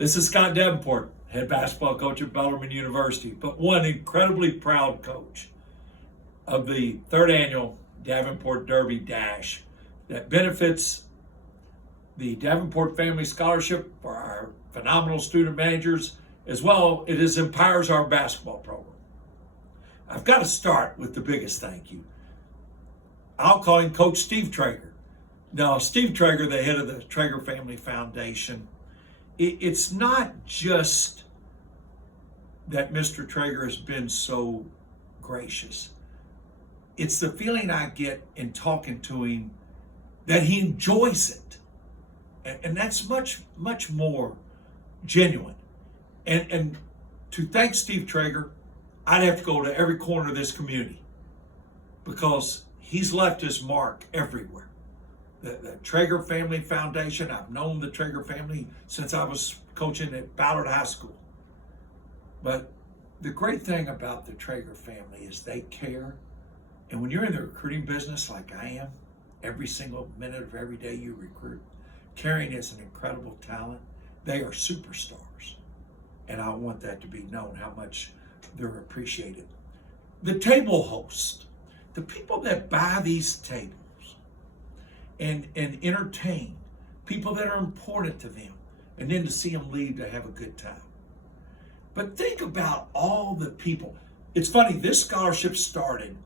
This is Scott Davenport, head basketball coach at Bellarmine University, but one incredibly proud coach of the third annual Davenport Derby Dash that benefits the Davenport Family Scholarship for our phenomenal student managers, as well it empowers our basketball program. I've got to start with the biggest thank you. I'll call him Coach Steve Traeger. Now, Steve Traeger, the head of the Traeger Family Foundation, it's not just that Mr. Traeger has been so gracious. It's the feeling I get in talking to him that he enjoys it. And that's much, much more genuine. And to thank Steve Traeger, I'd have to go to every corner of this community because he's left his mark everywhere. The Traeger Family Foundation, I've known the Traeger family since I was coaching at Ballard High School. But the great thing about the Traeger family is they care. And when you're in the recruiting business like I am, every single minute of every day you recruit, caring is an incredible talent. They are superstars. And I want that to be known, how much they're appreciated. The table host, the people that buy these tables and entertain, people that are important to them, and then to see them leave to have a good time. But think about all the people. It's funny, this scholarship started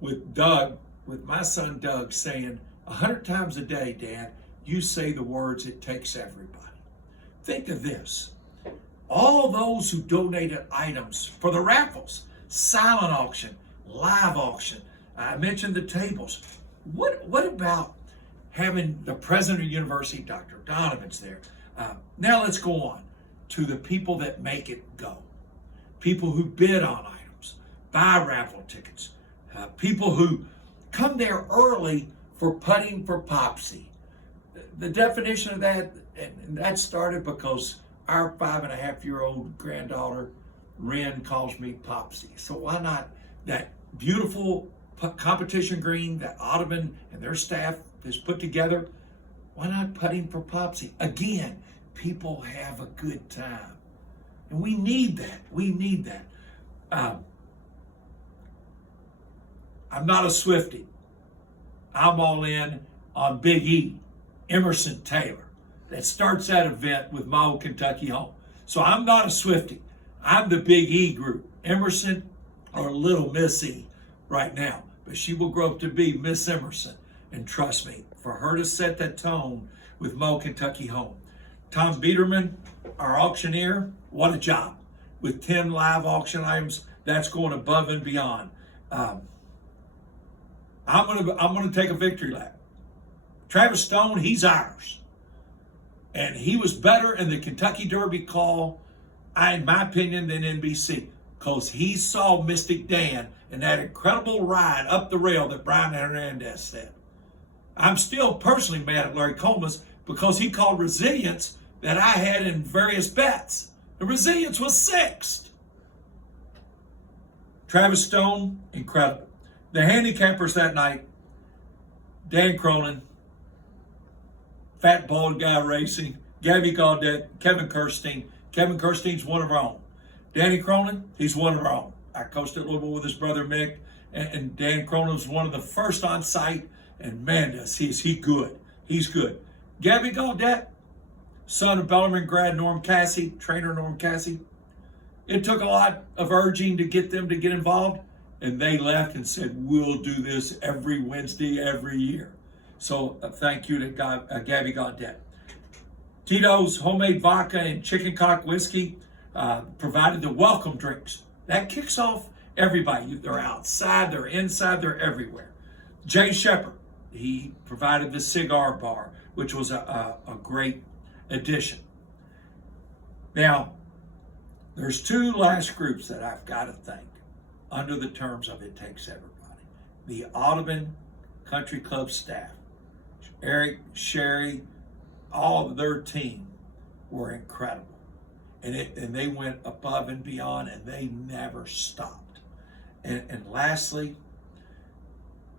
with Doug, with my son Doug saying, 100 times a day, Dad, you say the words, it takes everybody. Think of this. All those who donated items for the raffles, silent auction, live auction, I mentioned the tables. What about having the president of the university, Dr. Donovan's there? Now let's go on to the people that make it go. People who bid on items, buy raffle tickets, people who come there early for putting for Popsy. The definition of that, and that started because our 5.5-year-old granddaughter, Ren, calls me Popsy. So why not that beautiful competition green that Audubon and their staff has put together? Why not putting for Popsy? Again, people have a good time. And we need that. We need that. I'm not a Swiftie. I'm all in on Big E, Emerson Taylor, that starts that event with my old Kentucky home. So I'm not a Swiftie. I'm the Big E group. Emerson or Little Miss E right now. But she will grow up to be Miss Emerson. And trust me, for her to set that tone with Mo Kentucky home. Tom Biederman, our auctioneer, what a job. With 10 live auction items, that's going above and beyond. I'm gonna take a victory lap. Travis Stone, he's ours. And he was better in the Kentucky Derby call, in my opinion, than NBC. Because he saw Mystic Dan and that incredible ride up the rail that Brian Hernandez said. I'm still personally mad at Larry Coleman because he called resilience that I had in various bets. The resilience was sixth. Travis Stone, incredible. The handicappers that night, Dan Cronin, Fat Bald Guy Racing, Gabby Gaudette, Kevin Kirstein. Kevin Kirstein's one of our own. Danny Cronin, he's one of our own. I coached at Louisville with his brother Mick, and Dan Cronin was one of the first on site, and man, is he good. He's good. Gabby Gaudette, son of Bellarmine grad Norm Cassie, trainer Norm Cassie. It took a lot of urging to get them to get involved, and they left and said, we'll do this every Wednesday, every year. So thank you to Gabby Gaudette. Tito's homemade vodka and chicken cock whiskey provided the welcome drinks. That kicks off everybody. They're outside, they're inside, they're everywhere. Jay Shepard, he provided the cigar bar, which was a great addition. Now, there's two last groups that I've got to thank under the terms of It Takes Everybody. The Audubon Country Club staff, Eric, Sherry, all of their team were incredible. And they went above and beyond, and they never stopped. And lastly,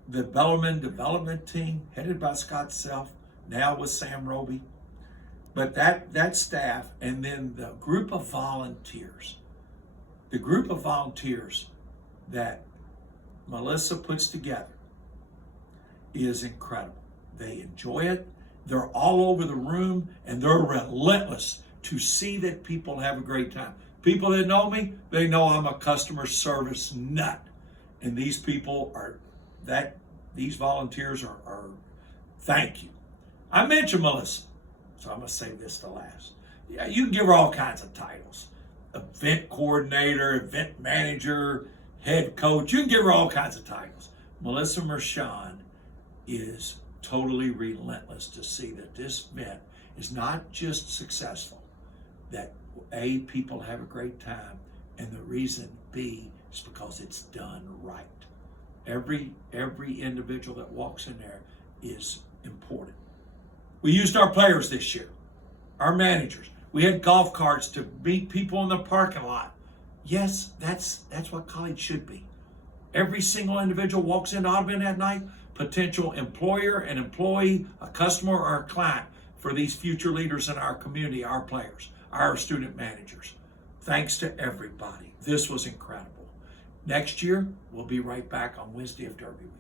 the Bellarmine development team, headed by Scott Self, now with Sam Roby. But that staff, and then the group of volunteers, that Melissa puts together is incredible. They enjoy it. They're all over the room, and they're relentless to see that people have a great time. People that know me, they know I'm a customer service nut. And these people these volunteers are thank you. I mentioned Melissa, so I'm going to save this to last. Yeah, you can give her all kinds of titles. Event coordinator, event manager, head coach. You can give her all kinds of titles. Melissa Mershon is totally relentless to see that this event is not just successful, that A, people have a great time, and the reason B is because it's done right. Every individual that walks in there is important. We used our players this year, our managers. We had golf carts to meet people in the parking lot. Yes, that's what college should be. Every single individual walks into Audubon that night, potential employer, an employee, a customer, or a client for these future leaders in our community, our players, our student managers. Thanks to everybody. This was incredible. Next year, we'll be right back on Wednesday of Derby Week.